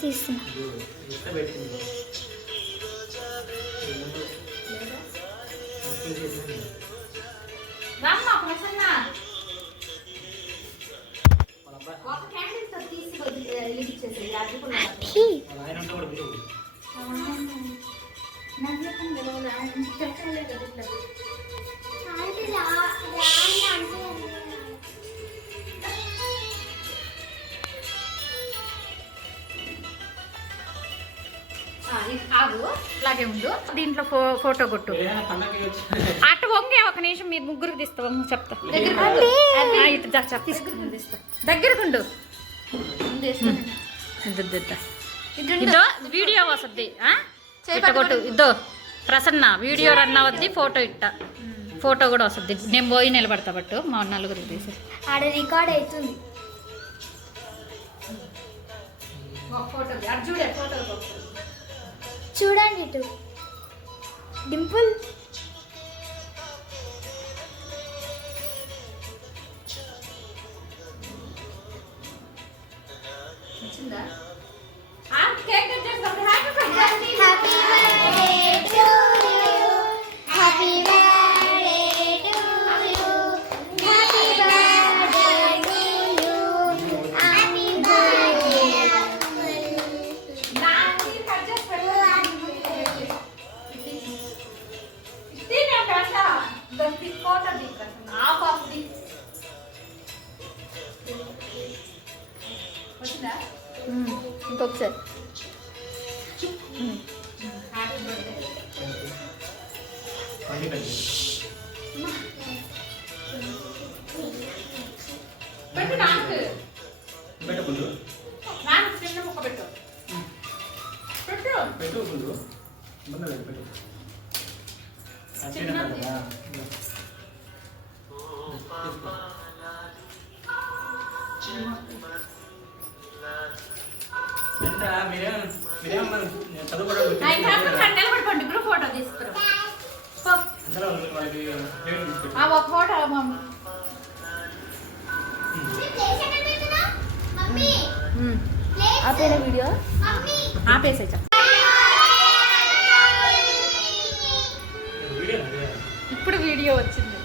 తీస్తున్నా. ఆగు అలాగే ఉండు. దీంట్లో ఫోటో కొట్టు. అటు వంగే ఒక నిమిషం మీరు ముగ్గురికి తీస్తా చెప్తా. దగ్గరకుండు ఇద్దో వీడియో వస్తుంది. కొట్టు ఇద్దో ప్రసన్న వీడియో రన్ అవద్ది. ఫోటో ఫోటో కూడా వస్తుంది. నేను పోయి నిలబడతా బట్టు మా నలుగురికి తీసి ఆడ రికార్డ్ అవుతుంది. ఫోటో చూడండి ఇటు డింపుల్. ఇంకొకసారి పెట్టు నాకు చిన్న ముక్క పెట్టు పెట్టు పెట్టు గ్రూప్ ఫోటో తీసుకురా. ఒక ఫోటో ఆపేన వీడియో ఆపేసే ఇప్పుడు వీడియో వచ్చింది.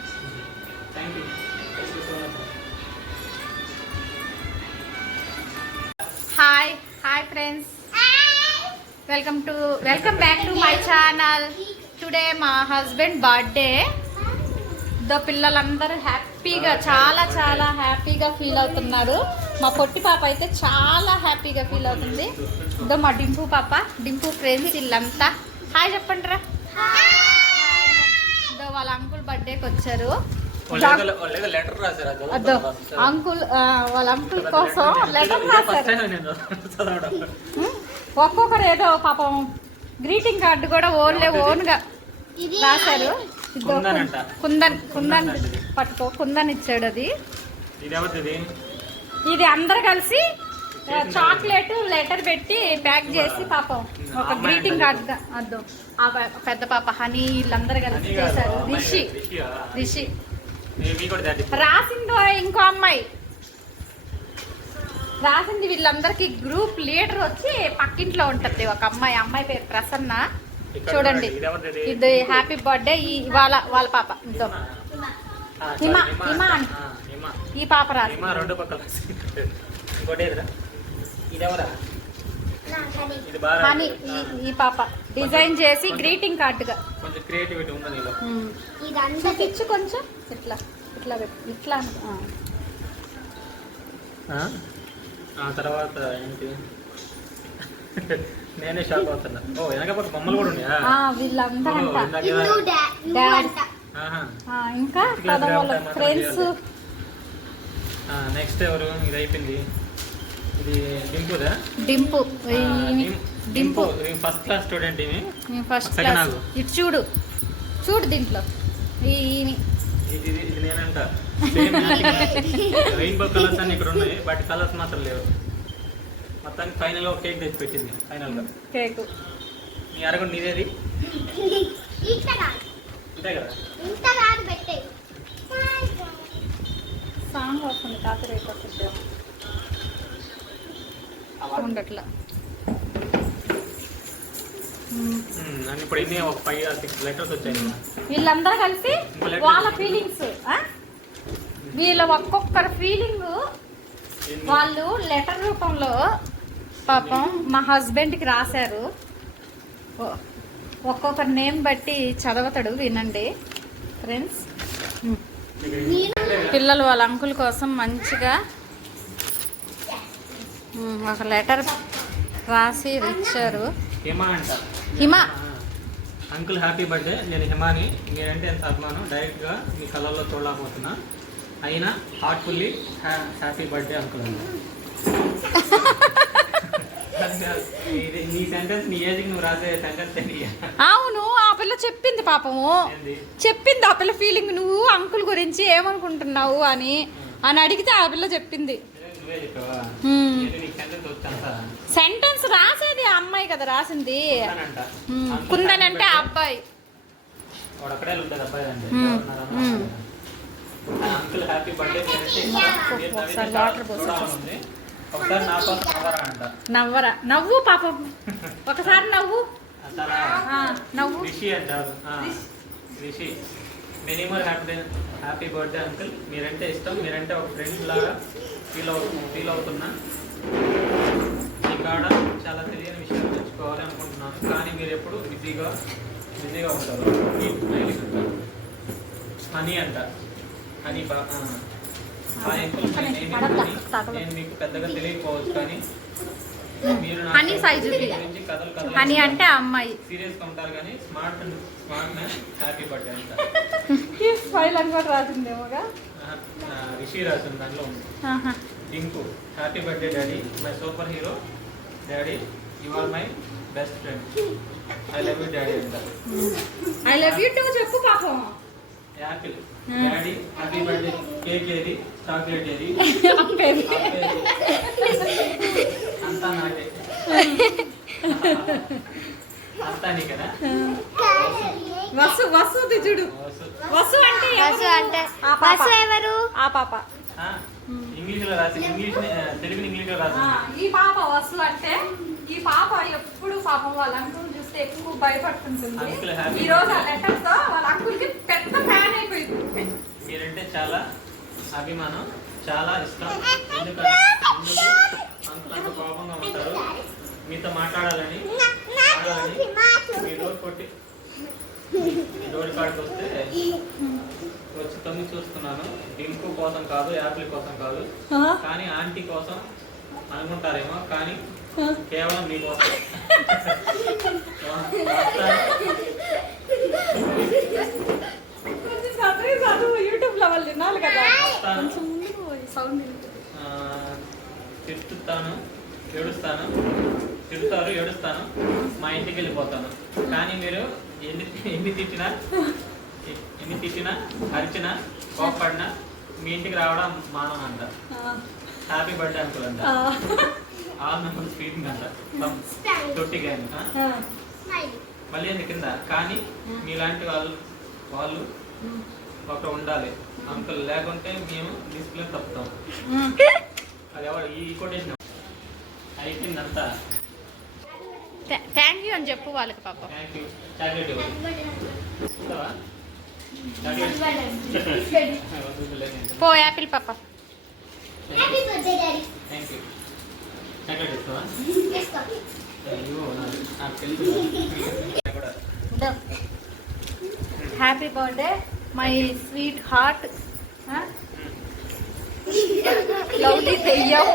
Hi friends, welcome back to my channel. Today మా హస్బెండ్ బర్త్డే. పిల్లలందరూ హ్యాపీగా చాలా హ్యాపీగా ఫీల్ అవుతున్నారు. మా పొట్టి పాప అయితే చాలా హ్యాపీగా ఫీల్ అవుతుంది. మా డింపు ఫ్రెండ్స్ ఇల్లంతా హాయ్ చెప్పండి రా. వాళ్ళ అంకుల్ బర్త్డేకి వచ్చారు. అదో అంకుల్ వాళ్ళ అంకుల్ కోసం లెటర్ రాశారు. ఒక్కొక్కరు ఏదో పాపం గ్రీటింగ్ కార్డు కూడా ఓన్గా రాశారు. కుందన్ పట్టుకో, కుందన్ ఇచ్చాడు. అది ఇది అందరు కలిసి చాక్లెట్ లెటర్ పెట్టి ప్యాక్ చేసి పాపం ఒక గ్రీటింగ్ కార్డు. అద్దు ఆ పెద్ద పాప హనీ వీళ్ళందరూ కలిసి చేశారు. రిషి రాసిందో ఇంకో అమ్మాయి రాసింది. వీళ్ళందరికి గ్రూప్ లీడర్ వచ్చి పక్కింట్లో ఉంటది ఒక అమ్మాయి పేరు ప్రసన్న. చూడండి ఇది హ్యాపీ బర్త్డే. వాళ్ళ పాప ఇంకో ఈ పాప రాసి అని ఈ పాప డిజైన్ చేసి గ్రీటింగ్ కార్డుగా చూపించు కొంచెం. ఇట్లా తర్వాత ఏంటి నేనే షాక్ అవుతున్నా. వెనక పక్క బొమ్మలు కూడా ఉన్నాయా? ఇంకా ఫ్రెండ్స్. నెక్స్ట్ ఎవరు? ఇది అయిపోయింది. ఇది Dimpu first class student. First class. ఇటు చూడు దీంట్లో ఇది నేనంట. రెయిన్బో కలర్స్ అన్ని ఇక్కడ ఉన్నాయి, బట్ కలర్స్ మాత్రం లేవు. మొత్తానికి ఫైనల్ ఒక కేక్ తెచ్చి పెట్టింది. ఫైనల్ గా కేక్ నీ అరగండి. నీదేది? అంతే కదా. సాంగ్ వస్తుంది కాపీరైట్ ఉండట్లా. అని ఇప్పుడు ఇన్ని ఒక 5 or 6 లెటర్స్ వచ్చాయి కదా. వీళ్ళందరూ కలిసి వాళ్ళ ఫీలింగ్స్, వీళ్ళ ఒక్కొక్కరి ఫీలింగ్ వాళ్ళు లెటర్ రూపంలో పాపం మా హస్బెండ్కి రాశారు. ఒక్కొక్కరి నేమ్ బట్టి చదవతాడు, వినండి ఫ్రెండ్స్. పిల్లలు వాళ్ళ అంకుల్ కోసం మంచిగా ఒక లెటర్ రాసి ఇచ్చారు. హిమ అంట. హిమ అంకుల్ హ్యాపీ బర్త్డే, నేను హిమాని, మీరంటే ఎంత అభిమానం, డైరెక్ట్గా మీ కళ్ళల్లో చూడలేకపోతున్నా, అయినా హార్ట్ఫుల్లీ హ్యాపీ బర్త్డే అంకుల్ అంట. నీ సెంటెన్స్ నీ ఏజ్కి నువ్వు రాసే సెంటెన్స్. అవును, ఆ పిల్ల చెప్పింది పాపము, చెప్పింది ఆ పిల్ల ఫీలింగ్. నువ్వు అంకుల్ గురించి ఏమనుకుంటున్నావు అని అడిగితే ఆ పిల్ల చెప్పింది. సెంటెన్స్ రాసేది ఆ అమ్మాయి కదా రాసింది. కుందన్ అంటే ఆ అబ్బాయి. అంకుల్ హ్యాపీ బర్త్డే, ఒకసారి నా కోసం నవ్వరా అంట. నవ్వరా, నవ్వు పాపం, ఒకసారి నవ్వు. నవ్వు. రిషి అంటారు. Rishi, many more happy birthday uncle, మీరంటే ఇష్టం, మీరంటే ఒక ఫ్రెండ్ లాగా ఫీల్ అవుతున్నా. మీ కాడ చాలా తెలియని విషయాలు తెచ్చుకోవాలి అనుకుంటున్నాను, కానీ మీరు ఎప్పుడు బిజీగా ఉంటారు. హనీ అంట. హనీ నేను మీకు పెద్దగా తెలియకపోవచ్చు, కానీ మీరు హనీ సైజు కథలు హనీ అంటే ఆ అమ్మాయి సీరియస్ గా ఉంటారు, కానీ స్మార్ట్ మ్యాన్ హ్యాపీ బర్త్డే అంట. స్మైల్ అని కూడా రాసిందేమోగా. రిషి రాసిన దాంట్లో ఉంది. Dinku, happy birthday daddy, my super hero daddy, you are my best friend, I love you daddy అంట. ఐ లవ్ యూ టూ చెప్పు పాపం. Apple, daddy happy birthday, cake ఏది, చాక్లెట్ ఏది, అంతా నాకే, అంతా నీ కదా. వసు, వసు చూడు, వసు అంటే ఎవరు? ఆ పాప ఇంగ్లీష్ లో రాసి, తెలుగు ఇంగ్లీష్ లో రాసి. ఈ పాప వసు అంటే, ఈ పాప ఎప్పుడు పాపం వాళ్ళ అంకుల్ చూస్తే ఎక్కువ భయపడుతుంటుంది. ఈ రోజు ఆ లెటర్ తో వాళ్ళ అంకుల్ కి పెద్ద ఫ్యాన్ అయిపోయింది. మీరంటే చాలా అభిమానం, చాలా ఇష్టం, ఎందుకంటే అంకుల్ అంత కోపంగా ఉంటారు, మీతో మాట్లాడాలని మీ డోర్ కాడికి వచ్చి తొమ్మిది చూస్తున్నాను. డింకు కోసం కాదు, యాపిల్ కోసం కాదు, కానీ ఆంటీ కోసం అనుకుంటారేమో, కానీ కేవలం మీకోసం. యూట్యూబ్ లో వాళ్ళు వినాలి కదా. ఏడుస్తాను, మా ఇంటికి వెళ్ళిపోతాను, కానీ మీరు ఎన్ని తిట్టినా అరిచినా కోపడినా మీ ఇంటికి రావడం మానం అంట. హ్యాపీ బర్త్డే అంకుల్ అంట. ఆల్ మెంబర్స్ ఫీలింగ్ అంట. తొట్టి కానీ మళ్ళీ ఏంది కింద, కానీ మీలాంటి వాళ్ళు ఒకరు ఉండాలి అంకుల్, లేకుంటే మేము డిస్ప్లే తప్పుతాం. అది ఎవరు ఈ కొటేషన్ అయిపోయిందంతా. థ్యాంక్ యూ అని చెప్పు వాళ్ళకి పాప. Thank you. చాక్లెట్ పో యాపిల్ పాప. Thank you. చాక్లెట్ ఇస్తావా? అయ్యో నాకు తెలుసు. Happy birthday my sweet heart, lovely దెయ్యం.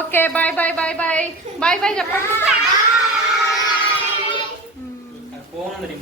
Okay, bye bye bye bye bye bye చెప్పండి. ఫోన్ ఉంది.